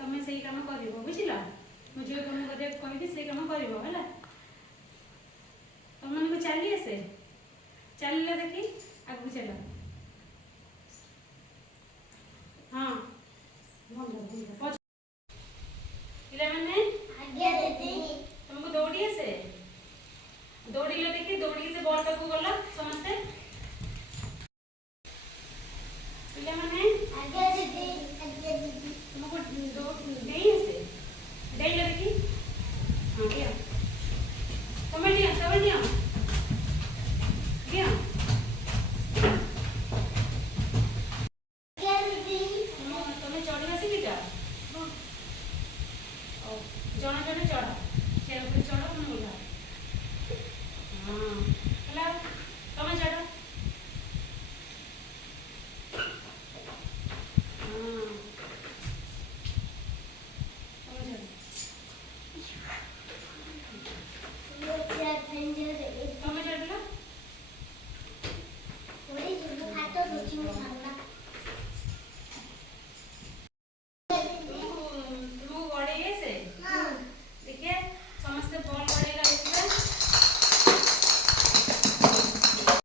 तुम से कम कर बुझल मुझे कम कर से कम कर तुम मन को चली आसे चल देखी आगे चल